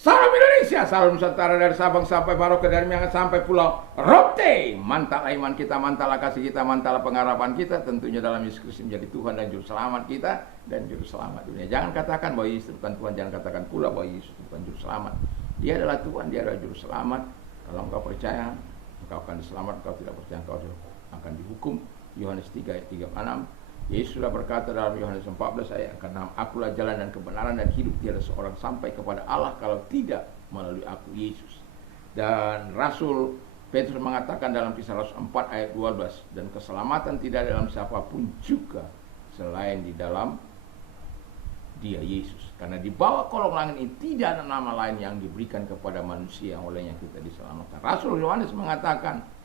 Salam Indonesia, salam Nusantara dari Sabang sampai Merauke, dari Miangas sampai Pulau Rote. Mantap iman kita, mantap kasih kita, mantap pengharapan kita. Tentunya dalam Yesus Kristus menjadi Tuhan dan Juru Selamat kita dan Juru Selamat dunia. Jangan katakan bahwa Yesus bukan Tuhan, jangan katakan pula bahwa Yesus bukan Juru Selamat. Dia adalah Tuhan, dia adalah Juru Selamat. Kalau engkau percaya, engkau akan diselamat. Kalau tidak percaya, engkau akan dihukum. Yohanes 3 ayat 36. Yesus sudah berkata dalam Yohanes 14 ayat 6, akulah jalan dan kebenaran dan hidup, tiada seorang sampai kepada Allah kalau tidak melalui aku, Yesus. Dan Rasul Petrus mengatakan dalam Kisah Rasul 4 ayat 12, dan keselamatan tidak dalam siapapun juga selain di dalam dia, Yesus. Karena di bawah kolong langit ini tidak ada nama lain yang diberikan kepada manusia yang olehnya kita diselamatkan. Rasul Yohanes mengatakan,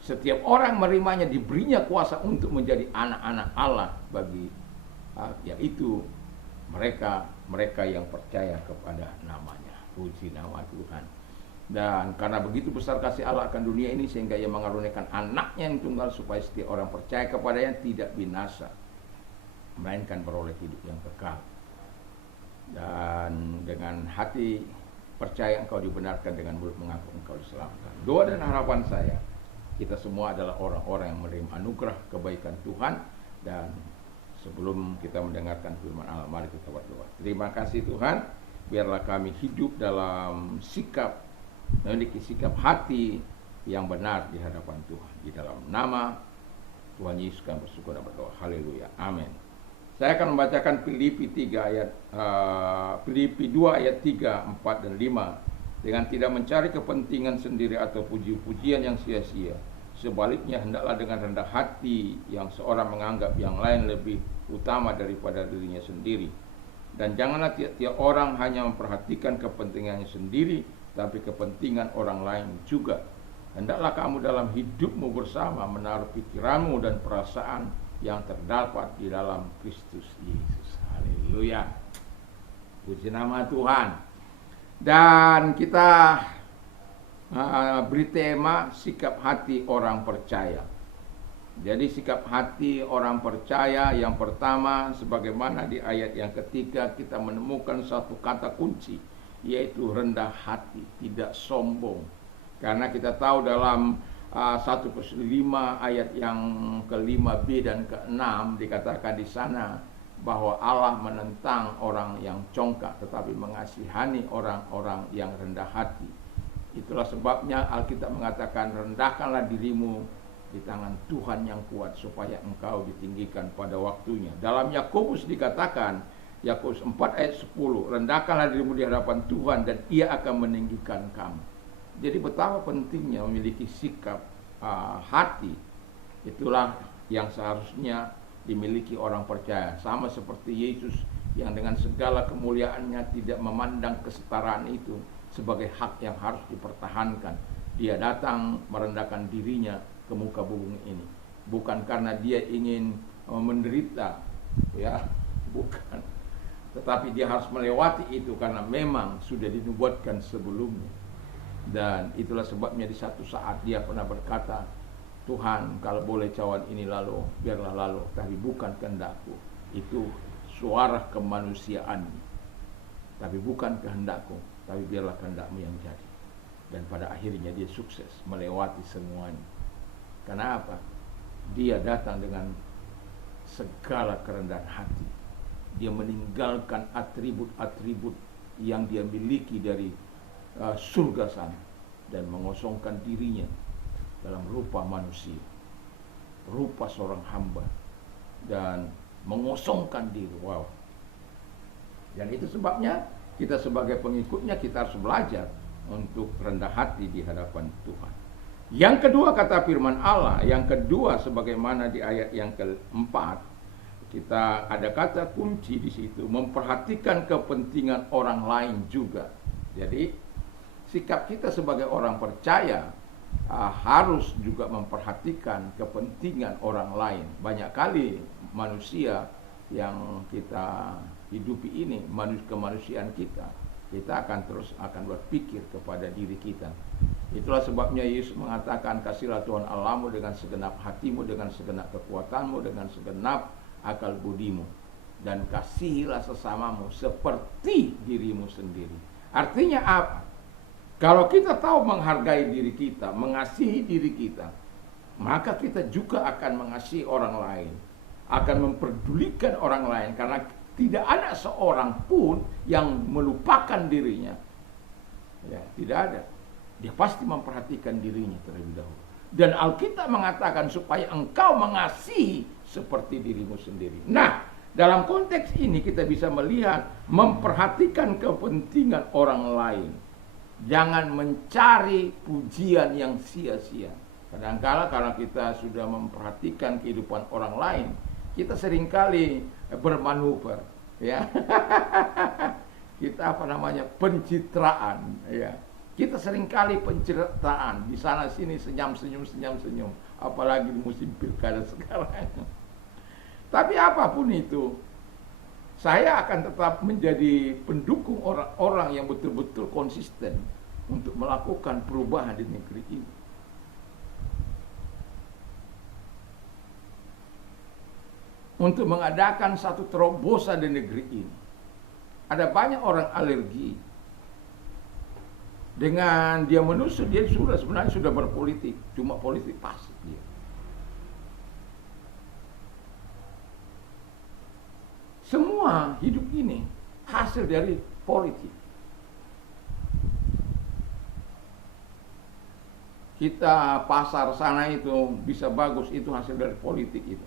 setiap orang menerimanya diberinya kuasa untuk menjadi anak-anak Allah bagi yaitu mereka yang percaya kepada namanya. Puji nama Tuhan. Dan karena begitu besar kasih Allah akan dunia ini sehingga ia mengaruniakan anaknya yang tunggal supaya setiap orang percaya kepadanya tidak binasa melainkan beroleh hidup yang kekal. Dan dengan hati percaya engkau dibenarkan, dengan mulut mengaku engkau diselamatkan. Doa dan harapan saya, kita semua adalah orang-orang yang menerima anugerah kebaikan Tuhan. Dan sebelum kita mendengarkan firman Allah, mari kita berdoa. Terima kasih Tuhan, biarlah kami hidup dalam memiliki sikap hati yang benar di hadapan Tuhan. Di dalam nama Tuhan Yesus kami bersyukur dan berdoa. Haleluya. Amin. Saya akan membacakan Filipi 2 ayat 3, 4 dan 5. Dengan tidak mencari kepentingan sendiri atau puji-pujian yang sia-sia. Sebaliknya hendaklah dengan rendah hati yang seorang menganggap yang lain lebih utama daripada dirinya sendiri. Dan janganlah tiap-tiap orang hanya memperhatikan kepentingannya sendiri, tapi kepentingan orang lain juga. Hendaklah kamu dalam hidupmu bersama menaruh pikiranmu dan perasaan yang terdapat di dalam Kristus Yesus. Haleluya. Puji nama Tuhan. Dan kita beri tema sikap hati orang percaya. Jadi sikap hati orang percaya yang pertama, sebagaimana di ayat yang ketiga kita menemukan satu kata kunci, yaitu rendah hati, tidak sombong. Karena kita tahu dalam 1 Korintus 5 ayat yang ke-5b dan ke-6 dikatakan di sana bahwa Allah menentang orang yang congkak tetapi mengasihani orang-orang yang rendah hati. Itulah sebabnya Alkitab mengatakan, rendahkanlah dirimu di tangan Tuhan yang kuat supaya engkau ditinggikan pada waktunya. Dalam Yakobus dikatakan, Yakobus 4 ayat 10, rendahkanlah dirimu di hadapan Tuhan dan ia akan meninggikan kamu. Jadi betapa pentingnya memiliki sikap hati. Itulah yang seharusnya dimiliki orang percaya. Sama seperti Yesus yang dengan segala kemuliaannya tidak memandang kesetaraan itu sebagai hak yang harus dipertahankan. Dia datang merendahkan dirinya ke muka bumi ini, bukan karena dia ingin menderita, ya, bukan, tetapi dia harus melewati itu karena memang sudah dinubuatkan sebelumnya. Dan itulah sebabnya di satu saat dia pernah berkata, Tuhan, kalau boleh cawan ini lalu, biarlah lalu, tapi bukan kehendakku. Itu suara kemanusiaan. Tapi bukan kehendakku, tapi biarlah kehendakmu yang jadi. Dan pada akhirnya dia sukses melewati semuanya. Kenapa? Dia datang dengan segala kerendahan hati. Dia meninggalkan atribut-atribut yang dia miliki dari surga sana dan mengosongkan dirinya dalam rupa manusia, rupa seorang hamba, dan mengosongkan diri. Wow. Dan itu sebabnya kita sebagai pengikutnya kita harus belajar untuk rendah hati di hadapan Tuhan. Yang kedua kata firman Allah, yang kedua sebagaimana di ayat yang keempat, kita ada kata kunci di situ, memperhatikan kepentingan orang lain juga. Jadi sikap kita sebagai orang percaya harus juga memperhatikan kepentingan orang lain. Banyak kali manusia yang kita hidupi ini, kemanusiaan kita akan berpikir kepada diri kita. Itulah sebabnya Yesus mengatakan, kasihlah Tuhan Allahmu dengan segenap hatimu, dengan segenap kekuatanmu, dengan segenap akal budimu. dan kasihilah sesamamu seperti dirimu sendiri. Artinya apa? Kalau kita tahu menghargai diri kita, mengasihi diri kita, maka kita juga akan mengasihi orang lain, akan memperdulikan orang lain, karena tidak ada seorang pun yang melupakan dirinya. Ya, tidak ada. Dia pasti memperhatikan dirinya terlebih dahulu. Dan Alkitab mengatakan supaya engkau mengasihi seperti dirimu sendiri. Nah, dalam konteks ini kita bisa melihat memperhatikan kepentingan orang lain. Jangan mencari pujian yang sia-sia. Kadang-kala kalau kita sudah memperhatikan kehidupan orang lain, kita seringkali bermanuver, ya. Kita pencitraan, ya. Kita seringkali pencitraan di sana sini, senyum senyum, apalagi di musim pilkada sekarang. Tapi apapun itu, saya akan tetap menjadi pendukung orang-orang yang betul-betul konsisten untuk melakukan perubahan di negeri ini. Untuk mengadakan satu terobosan di negeri ini. Ada banyak orang alergi. Dengan dia menusuk, dia sebenarnya sudah berpolitik, cuma politik pasif dia. Semua hidup ini hasil dari politik. Kita pasar sana itu bisa bagus, itu hasil dari politik itu.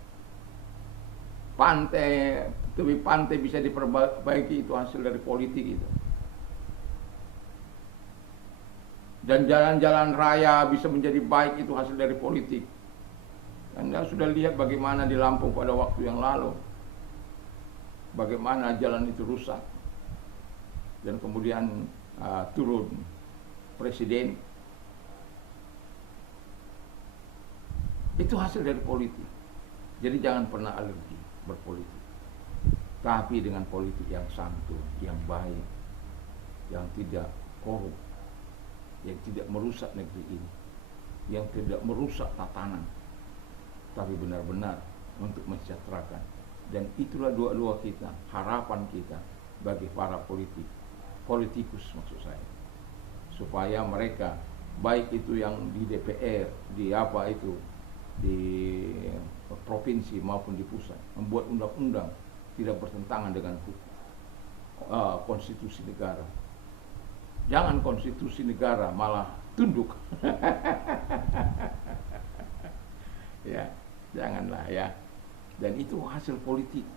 Tepi pantai bisa diperbaiki, itu hasil dari politik itu. Dan jalan-jalan raya bisa menjadi baik, itu hasil dari politik. Anda sudah lihat bagaimana di Lampung pada waktu yang lalu, bagaimana jalan itu rusak, dan kemudian turun presiden. Itu hasil dari politik. Jadi jangan pernah alergi berpolitik, tapi dengan politik yang santun, yang baik, yang tidak korup, yang tidak merusak negeri ini, yang tidak merusak tatanan, tapi benar-benar untuk mensejahterakan. Dan itulah doa-doa kita, harapan kita bagi para politikus maksud saya, supaya mereka, baik itu yang di DPR, di provinsi maupun di pusat, membuat undang-undang tidak bertentangan dengan konstitusi negara. Jangan konstitusi negara malah tunduk. Ya, janganlah ya. Dan itu hasil politik.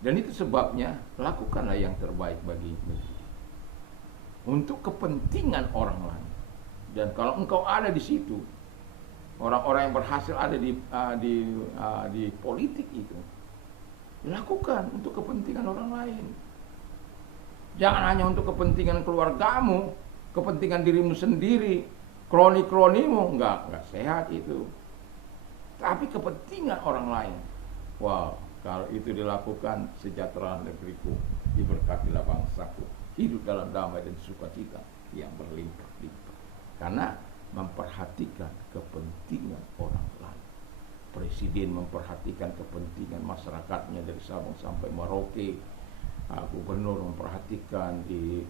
Dan itu sebabnya lakukanlah yang terbaik bagi negeri, untuk kepentingan orang lain. Dan kalau engkau ada di situ, orang-orang yang berhasil ada di politik itu, lakukan untuk kepentingan orang lain. Jangan hanya untuk kepentingan keluargamu, kepentingan dirimu sendiri, kroni-kronimu, enggak sehat itu. Tapi kepentingan orang lain. Wow, kalau itu dilakukan, sejahtera negeriku, diberkatilah bangsaku, hidup dalam damai dan sukacita yang berlimpah-limpah. Karena memperhatikan kepentingan orang lain. Presiden memperhatikan kepentingan masyarakatnya dari Sabang sampai Merauke. Gubernur memperhatikan di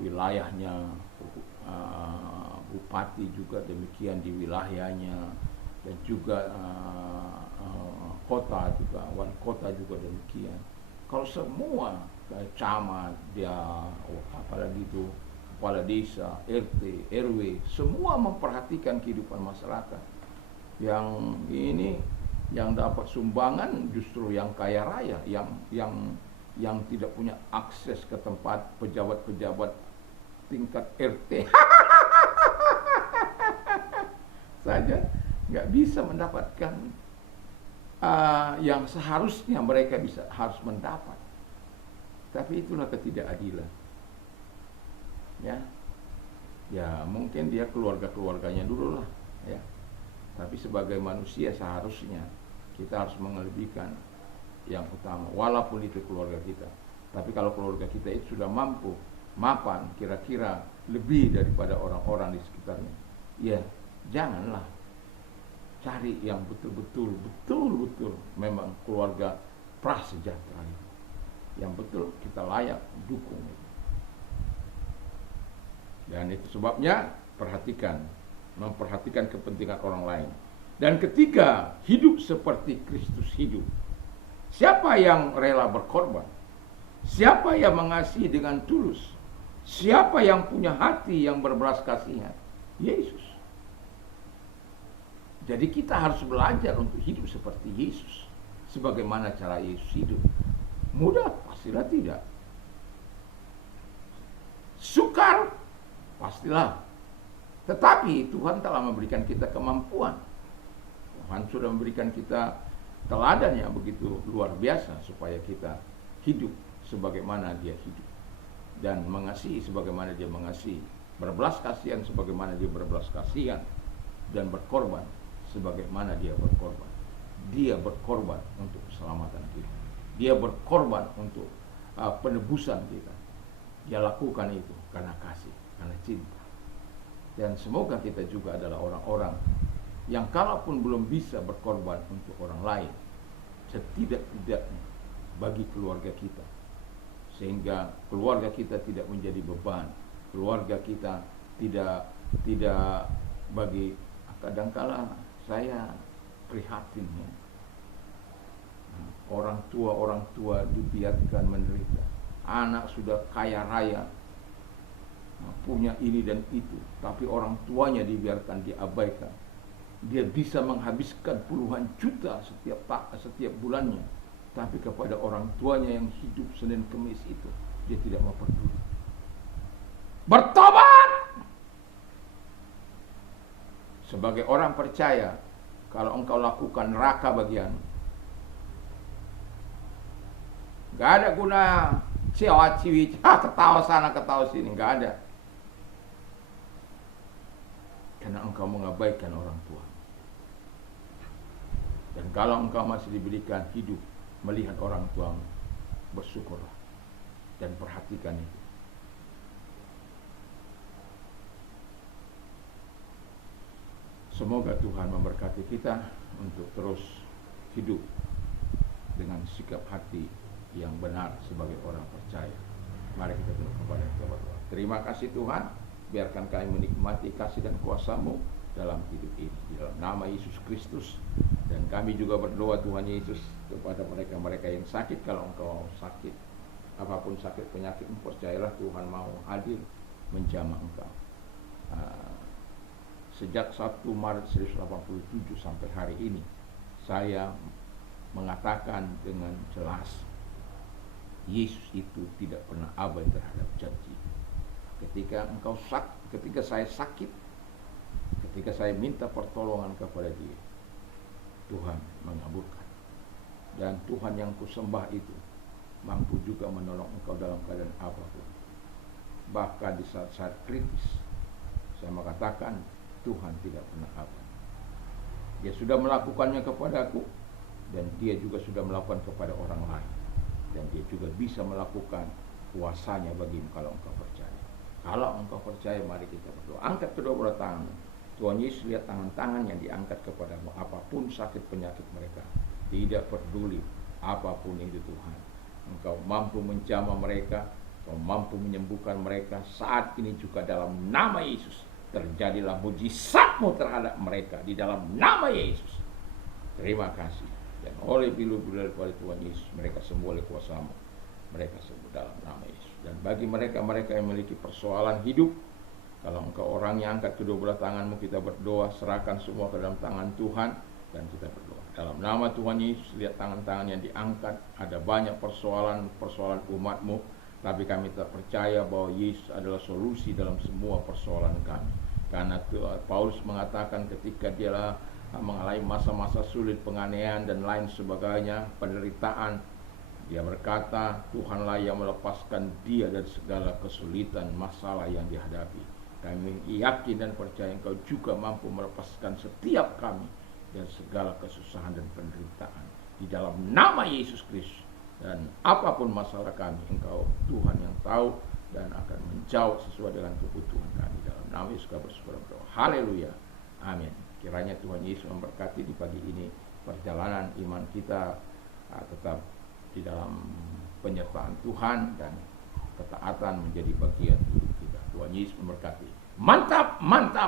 wilayahnya, bupati juga demikian di wilayahnya, dan juga kota juga, wali kota juga demikian. Kalau semua camat, dia apalagi itu kepala desa, RT, RW, semua memperhatikan kehidupan masyarakat. Yang ini yang dapat sumbangan justru yang kaya raya, yang tidak punya akses ke tempat pejabat-pejabat tingkat RT saja nggak bisa mendapatkan yang seharusnya mereka harus mendapat. Tapi itulah ketidakadilan. Ya mungkin dia keluarganya dulu lah, ya. Tapi sebagai manusia seharusnya kita harus mengelebihkan yang utama, walaupun itu keluarga kita. Tapi kalau keluarga kita itu sudah mapan, kira-kira lebih daripada orang-orang di sekitarnya, ya janganlah cari yang betul-betul memang keluarga prasejahtera itu, yang betul kita layak dukung itu. Dan itu sebabnya memperhatikan kepentingan orang lain. Dan ketiga, hidup seperti Kristus hidup. Siapa yang rela berkorban? Siapa yang mengasihi dengan tulus? Siapa yang punya hati yang berbelas kasihan? Yesus. Jadi kita harus belajar untuk hidup seperti Yesus. Sebagaimana cara Yesus hidup. Mudah? Pastilah tidak. Sukar? Pastilah. Tetapi Tuhan telah memberikan kita kemampuan. Tuhan sudah memberikan kita teladan yang begitu luar biasa supaya kita hidup sebagaimana Dia hidup, dan mengasihi sebagaimana Dia mengasihi, berbelas kasihan sebagaimana Dia berbelas kasihan, dan berkorban sebagaimana Dia berkorban. Dia berkorban untuk keselamatan kita. Dia berkorban untuk penebusan kita. Dia lakukan itu karena kasih, karena cinta. Dan semoga kita juga adalah orang-orang yang kalaupun belum bisa berkorban untuk orang lain, setidak-tidaknya bagi keluarga kita, sehingga keluarga kita tidak menjadi beban, keluarga kita tidak bagi. Kadangkala saya prihatin ya, orang tua dibiarkan menderita, anak sudah kaya raya, punya ini dan itu, tapi orang tuanya dibiarkan diabaikan. Dia bisa menghabiskan puluhan juta setiap bulannya, tapi kepada orang tuanya yang hidup Senin Kemis itu dia tidak mau peduli. Bertobat! Sebagai orang percaya, kalau engkau lakukan neraka bagian, gak ada guna ciwi ketawa sana ketawa sini, gak ada. Karena engkau mengabaikan orang tua. Dan kalau engkau masih diberikan hidup melihat orang tuamu, bersyukurlah dan perhatikan itu. Semoga Tuhan memberkati kita untuk terus hidup dengan sikap hati yang benar sebagai orang percaya. Mari kita tunduk kepada Kita berdoa. Terima kasih Tuhan, biarkan kami menikmati kasih dan kuasa-Mu dalam hidup ini, di dalam nama Yesus Kristus. Dan kami juga berdoa Tuhan Yesus kepada mereka-mereka yang sakit. Kalau engkau sakit, apapun sakit penyakit, percayalah Tuhan mau hadir menjamah engkau. Sejak 1 Maret 1987 sampai hari ini, saya mengatakan dengan jelas, Yesus itu tidak pernah abai terhadap janji. Ketika saya sakit, ketika saya minta pertolongan kepada Dia, Tuhan mengabulkan. Dan Tuhan yang kusembah itu mampu juga menolong engkau dalam keadaan apapun. Bahkan di saat-saat kritis, saya mengatakan Tuhan tidak pernah abai. Dia sudah melakukannya kepadaku, dan Dia juga sudah melakukan kepada orang lain. Dan Dia juga bisa melakukan kuasanya bagimu kalau engkau percaya. Kalau engkau percaya, mari kita berdoa. Angkat kedua belah tangan. Tuhan Yesus, lihat tangan-tangan yang diangkat kepadamu. Apapun sakit penyakit mereka, tidak peduli apapun itu Tuhan, engkau mampu menjamah mereka, engkau mampu menyembuhkan mereka. Saat ini juga dalam nama Yesus, terjadilah mujizat-Mu terhadap mereka di dalam nama Yesus. Terima kasih. Dan oleh pilu-pilu daripada Tuhan Yesus, mereka sembuh oleh kuasa-Mu. Mereka sembuh dalam nama Yesus. Dan bagi mereka-mereka yang memiliki persoalan hidup, kalau engkau orangnya, angkat kedua belah tanganmu, kita berdoa, serahkan semua ke dalam tangan Tuhan, dan kita berdoa. Dalam nama Tuhan Yesus, lihat tangan-tangan yang diangkat. Ada banyak persoalan umat-Mu, tapi kami tak percaya bahwa Yesus adalah solusi dalam semua persoalan kami. Karena Paulus mengatakan ketika dia mengalami masa-masa sulit, penganiayaan dan lain sebagainya, penderitaan, dia berkata, Tuhanlah yang melepaskan dia dari segala kesulitan, masalah yang dihadapi. Kami yakin dan percaya Engkau juga mampu melepaskan setiap kami dari segala kesusahan dan penderitaan di dalam nama Yesus Kristus. Dan apapun masalah kami, Engkau Tuhan yang tahu dan akan menjawab sesuai dengan kebutuhan kami. Dalam nama Yesus kami bersyukur dan berdoa. Haleluya. Amin. Kiranya Tuhan Yesus memberkati di pagi ini perjalanan iman kita tetap di dalam penyertaan Tuhan dan ketaatan menjadi bagian hidup kita. Tuhan Yesus memberkati. Mantap, mantap.